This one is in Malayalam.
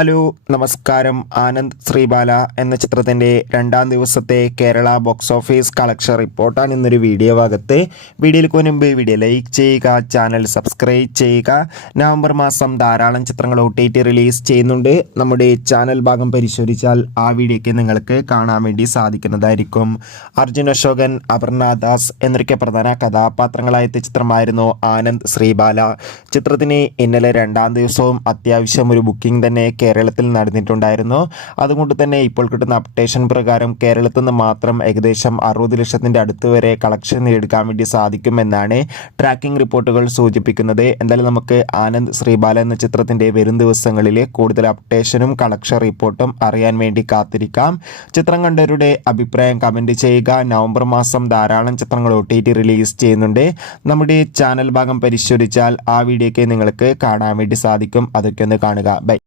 ഹലോ നമസ്കാരം. ആനന്ദ് ശ്രീബാല എന്ന ചിത്രത്തിൻ്റെ രണ്ടാം ദിവസത്തെ കേരള ബോക്സ് ഓഫീസ് കളക്ഷൻ റിപ്പോർട്ടാണ് ഇന്നൊരു വീഡിയോ ഭാഗത്ത്. വീഡിയോയിലേക്ക് മുൻപ് വീഡിയോ ലൈക്ക് ചെയ്യുക, ചാനൽ സബ്സ്ക്രൈബ് ചെയ്യുക. നവംബർ മാസം ധാരാളം ചിത്രങ്ങൾ OTT റിലീസ് ചെയ്യുന്നുണ്ട്. നമ്മുടെ ചാനൽ ഭാഗം പരിശോധിച്ചാൽ ആ വീഡിയോയ്ക്ക് നിങ്ങൾക്ക് കാണാൻ വേണ്ടി സാധിക്കുന്നതായിരിക്കും. അർജുൻ അശോകൻ, അപർണ ദാസ് എന്നൊക്കെ പ്രധാന കഥാപാത്രങ്ങളായ ചിത്രമായിരുന്നു ആനന്ദ് ശ്രീബാല. ചിത്രത്തിന് ഇന്നലെ രണ്ടാം ദിവസവും അത്യാവശ്യം ഒരു ബുക്കിംഗ് തന്നെ കേരളത്തിൽ നടന്നിട്ടുണ്ടായിരുന്നു. അതുകൊണ്ട് തന്നെ ഇപ്പോൾ കിട്ടുന്ന അപ്ഡേഷൻ പ്രകാരം കേരളത്തിൽ നിന്ന് മാത്രം ഏകദേശം 60 ലക്ഷത്തിൻ്റെ അടുത്ത് വരെ കളക്ഷൻ നേടിയെടുക്കാൻ വേണ്ടി സാധിക്കുമെന്നാണ് ട്രാക്കിംഗ് റിപ്പോർട്ടുകൾ സൂചിപ്പിക്കുന്നത്. എന്തായാലും നമുക്ക് ആനന്ദ് ശ്രീബാല എന്ന ചിത്രത്തിൻ്റെ വരും ദിവസങ്ങളിൽ കൂടുതൽ അപ്ഡേഷനും കളക്ഷൻ റിപ്പോർട്ടും അറിയാൻ വേണ്ടി കാത്തിരിക്കാം. ചിത്രം കണ്ടവരുടെ അഭിപ്രായം കമൻറ്റ് ചെയ്യുക. നവംബർ മാസം ധാരാളം ചിത്രങ്ങൾ OTT റിലീസ് ചെയ്യുന്നുണ്ട്. നമ്മുടെ ചാനൽ ഭാഗം പരിശോധിച്ചാൽ ആ വീഡിയോയ്ക്ക് നിങ്ങൾക്ക് കാണാൻ വേണ്ടി സാധിക്കും. അതൊക്കെ ഒന്ന് കാണുക. ബൈ.